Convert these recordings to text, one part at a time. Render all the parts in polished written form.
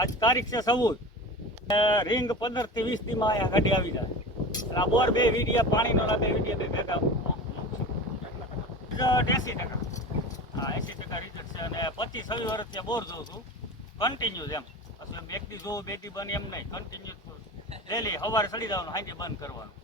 આજ તારીખ છે 14 રિંગ 15 થી 20 દી માં અહીંયા ગાડી આવી જાય. આ બોર 2 વીડિયા પાણીનો 2 વીડિયા બે ભેગા 80%. હા 80% રિઝલ્ટ છે. અને 25-26 વર્ષથી બોર જોઉં છું કન્ટિન્યુ એમ. પછી એક દી જોઉં 2 દી બને એમ નહીં, કન્ટિન્યુ ડેલી સવારે ચડી જવાનું, સાંજે બંધ કરવાનું.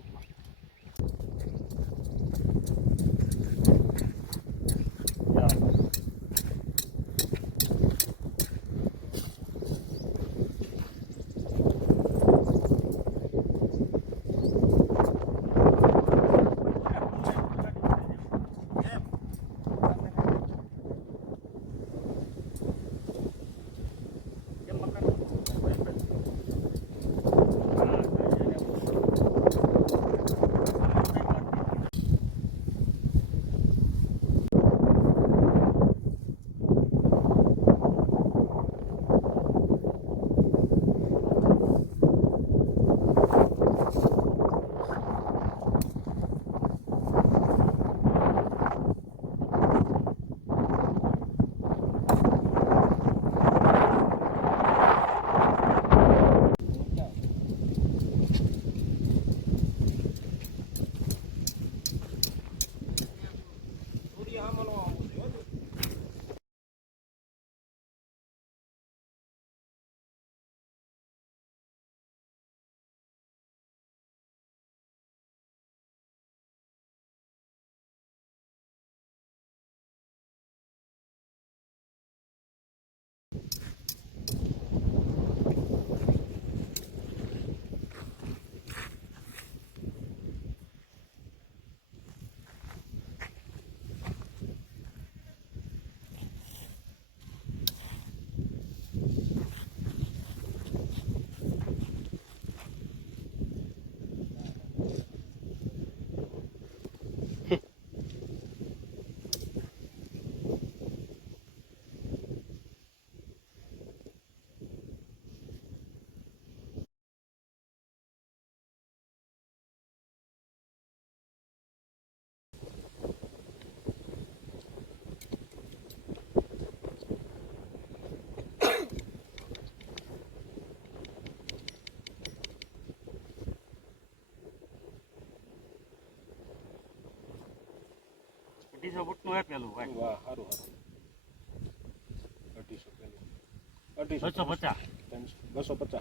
ફૂટનું હે પેલું ભાઈ. વાહ સારું સારું. 250 પેલું 250 250.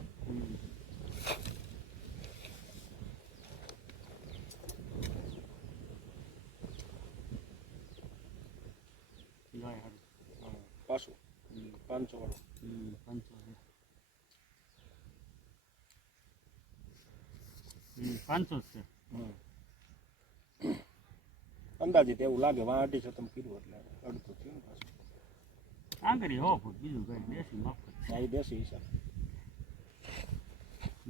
પાછું 500 વાળું. 500 છે. અંદાજિત એવું લાગે 250 તમે કીધું એટલે અડધું થયું ને પાછું. આંગળી હો ફૂટ બીજું કઈ દેશી માપ આ દેશી હિસાબ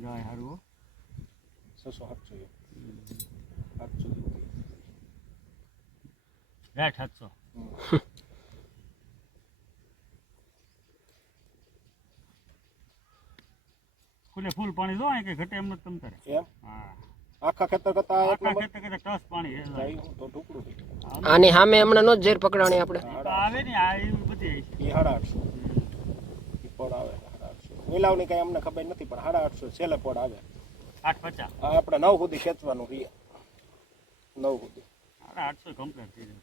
જાય સારું હો. 600-700 700 રાઈટ 700. ફૂલે ફૂલ પાણી જો કે ઘટે એમ તમ કરે એમ. હા આખા ખેતર કરતા એક આખા નંબર ખેતર કરતા ટસ પાણી તો ટુકડું આની સામે હમણાં નો ઝેર પકડાણી આપણે આવે ને આ એવી બધી એ 850 પોડ આવે. 850 મિલાવની કઈ અમને ખબર નથી પણ 850 છેલ્લે પોડ આવે. 850 આ આપણે 9 સુધી ખેંચવાનું રહીએ. 9 સુધી 800 કમ્પ્લીટ થઈ જાય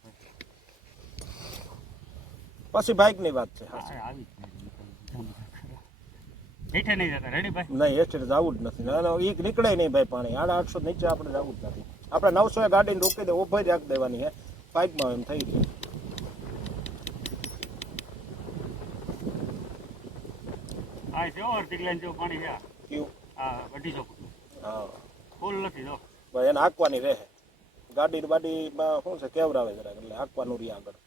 પછી બાઇક ની વાત છે. આવી હેઠે નહીં જતા રેડી ભાઈ નહીં હેઠે જવું જ નથી. ઈ નીકળે નહીં ભાઈ પાણી. 850 નીચે આપણે જવું જ નથી. આપણે 900 ગાડીને રોકી દે ઉભી રાખી દેવાની હે પાઇપમાં એમ થઈ ગયું. હા છે ઓવર લાઈન જેવું પાણી છે કેવું? હા 250 ફૂટ હા ફૂલ નથી જો ભાઈ એને હાંકવાની રહે. ગાડી બાડીમાં શું છે કેવરાવે જરાક એટલે હાંકવાનું રહે આગળ.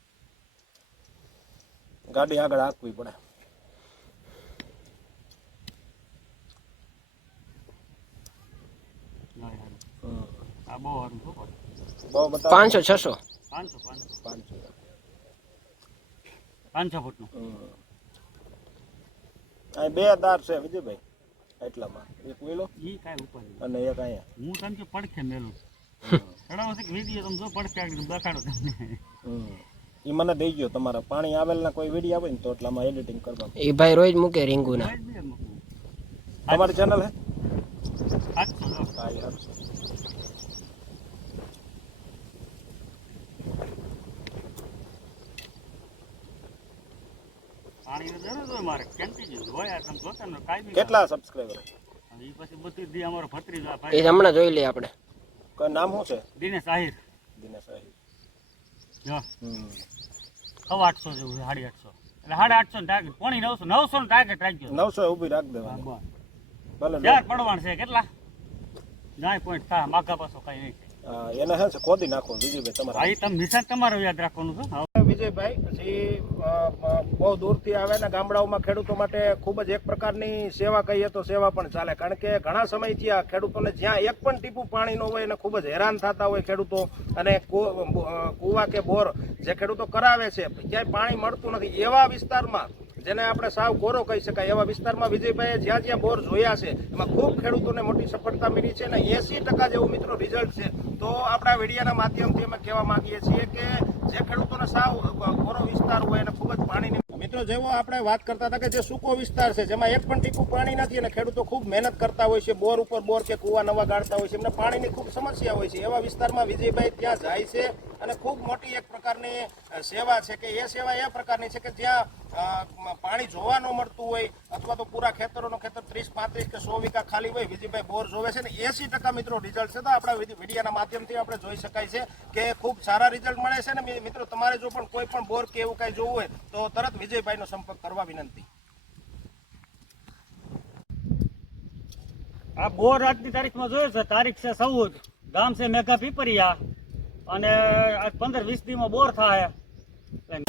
ગાડી આગળ હાંકવી પડે. આ બહુ સારું છો બહુ બતા 500-600 500 ફૂટનું આ બે દાર છે વિજયભાઈ એટલામાં. એક વેલો ઈ કાંઈ ઉપર અને એક અહીંયા. હું તને કે પડખે મેલું ચડાવો છે વિડીયો તમે જો પડખે આગળ દેખાડો તમને. એ મને દઈ ગયો તમારા પાણી આવેલના કોઈ વિડીયો આવે ને તો એટલામાં એડિટિંગ કરવા. એ ભાઈ રોજ મૂકે રીંગુના. ભાઈ તમારી ચેનલ હે? 700 હા યાર. પાણીની જરૂર હોય મારે કન્ટિન્યુ હોય આ તમે જોતા ને કાંઈ બી કેટલા સબસ્ક્રાઈબર? એ પછી બધી દી અમારો ભત્રીજો આ એ ભાઈ હમણાં જોઈ લઈએ આપણે. કઈ નામ શું છે? દિનેશ આહિર દિનેશ આહિર. જો હમ. 850 જેવું છે, 850 એટલે 850 નું ટાર્ગેટ પોણી 900 નું ટાર્ગેટ રાખજો 900 ઊભી રાખ દેવાની. બસ ભલે લે. 4 પડવાણ છે કેટલા 9 પોઈન્ટ થા માગા પાછો કઈ નહીં હા, એને હે છે ખોદી નાખો વિજયભાઈ તમારે. ભાઈ તમે નિશાન તમારું યાદ રાખવાનું છે હવે વિજયભાઈ પછી બહુ દૂરથી આવે ને ગામડાઓમાં ખેડૂતો માટે ખૂબ જ એક પ્રકારની સેવા કહીએ તો સેવા પણ ચાલે, કારણ કે ઘણા સમયથી આ ખેડૂતોને જ્યાં એક પણ ટીપું પાણી ન હોય એને ખૂબ જ હેરાન થતા હોય ખેડૂતો, અને કૂવા કે બોર જે ખેડૂતો કરાવે છે ક્યાંય પાણી મળતું નથી એવા વિસ્તારમાં, જેને આપણે સાવ કોરો કહી શકાય એવા વિસ્તારમાં વિજયભાઈએ જ્યાં જ્યાં બોર જોયા છે એમાં ખૂબ ખેડૂતોને મોટી સફળતા મળી છે અને 80% જેવું મિત્રો રિઝલ્ટ છે. તો આપણા વિડીયાના માધ્યમથી અમે કહેવા માંગીએ છીએ કે જે ખેડૂતોને સાવ કોરો વિસ્તાર હોય અને ખૂબ જ પાણીની મિત્રો જેવો આપણે વાત કરતા હતા કે જે સૂકો વિસ્તાર છે જેમાં એક પણ ટીપું પાણી નથી અને ખેડૂતો ખૂબ મહેનત કરતા હોય છે, બોર ઉપર બોર કે કૂવા નવા ગાળતા હોય છે, એમને પાણીની ખૂબ સમસ્યા હોય છે, એવા વિસ્તારમાં વિજયભાઈ ત્યાં જાય છે અને ખૂબ મોટી એક પ્રકારની સેવા છે કે એ સેવા એ પ્રકારની છે કે જ્યાં પાણી જોવા ન મળતું હોય અથવા તો પૂરા ખેતરોનો ખેતર 30, 35 કે 100 વીઘા ખાલી હોય, વિજયભાઈ બોર જોવે છે ને 80% મિત્રો રિઝલ્ટ છે. તો આપણા વિડીયાના માધ્યમથી આપણે જોઈ શકાય છે કે ખૂબ સારા રિઝલ્ટ મળે છે ને મિત્રો તમારે જો પણ કોઈ પણ બોર કે એવું કાંઈ જોવું હોય તો તરત વિજયભાઈનો સંપર્ક કરવા વિનંતી. આ બોર આજની તારીખમાં જોયો છે, તારીખ છે 14, ગામ છે મેઘા પીપરિયા અને આજ 15-20 દીમાં બોર થાય એટલે